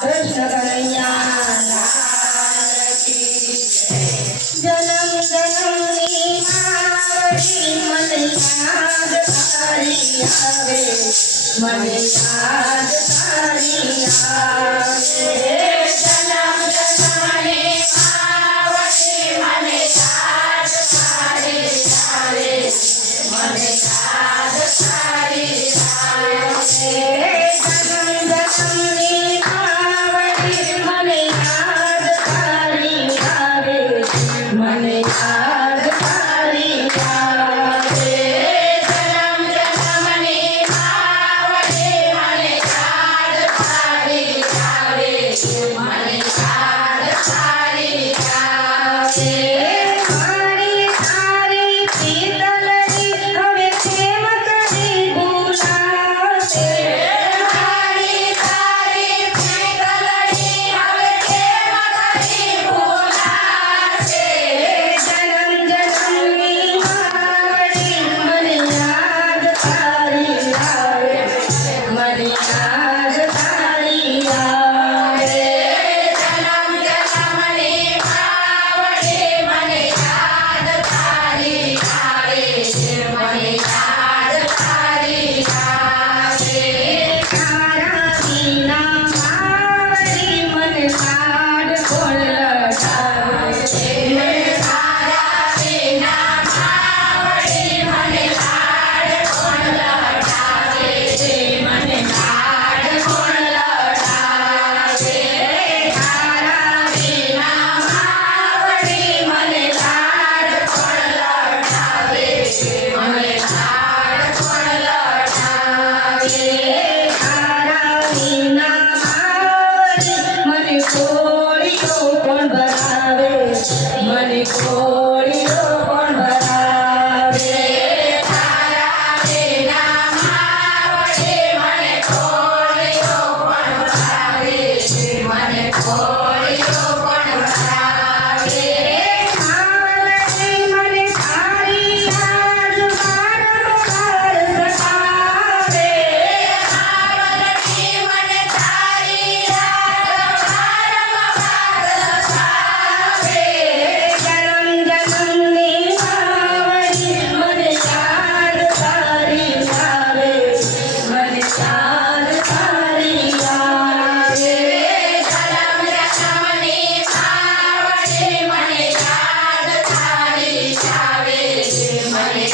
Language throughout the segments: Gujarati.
કૃષ્ણ કનૈયા. જન્મ જન્મની માવડી મને મને યાદ તારી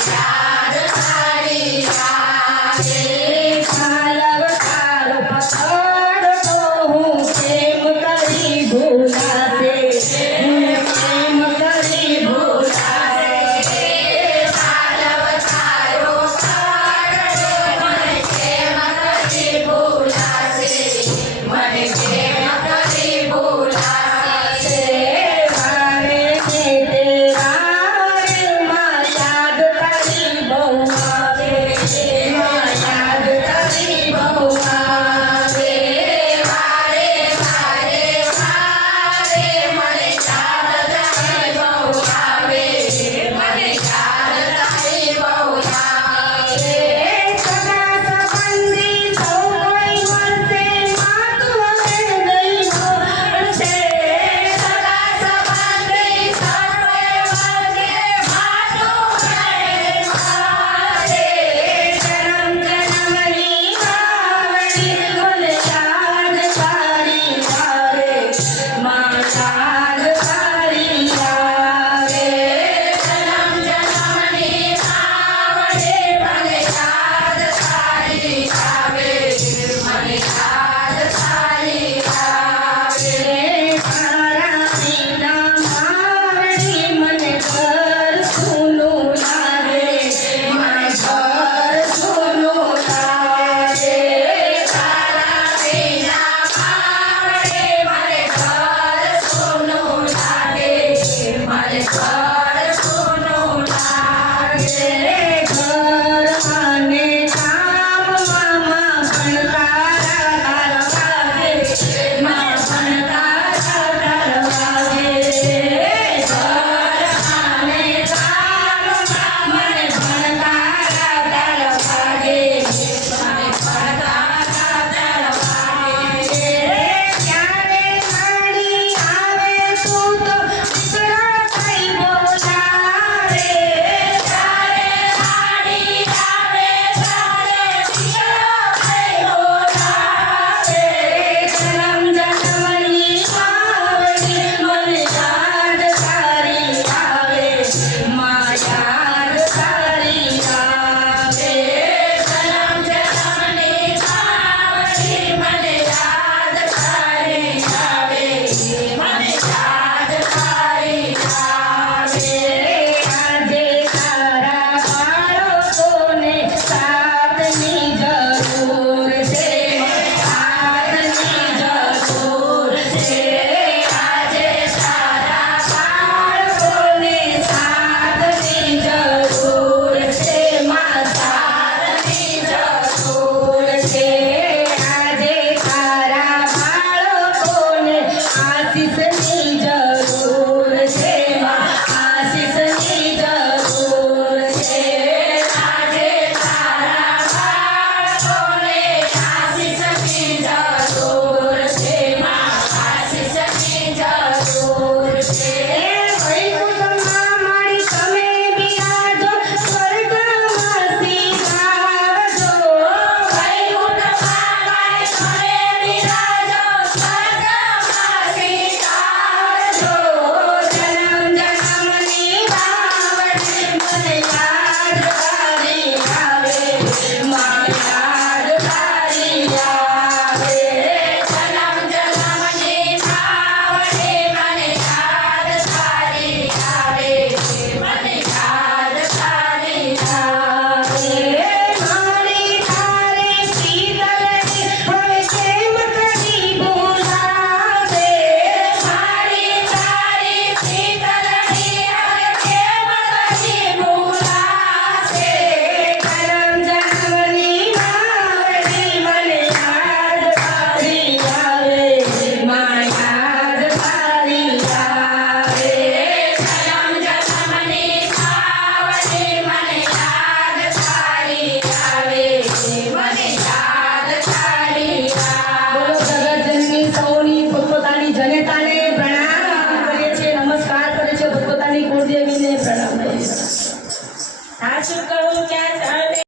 સાર સારી સારી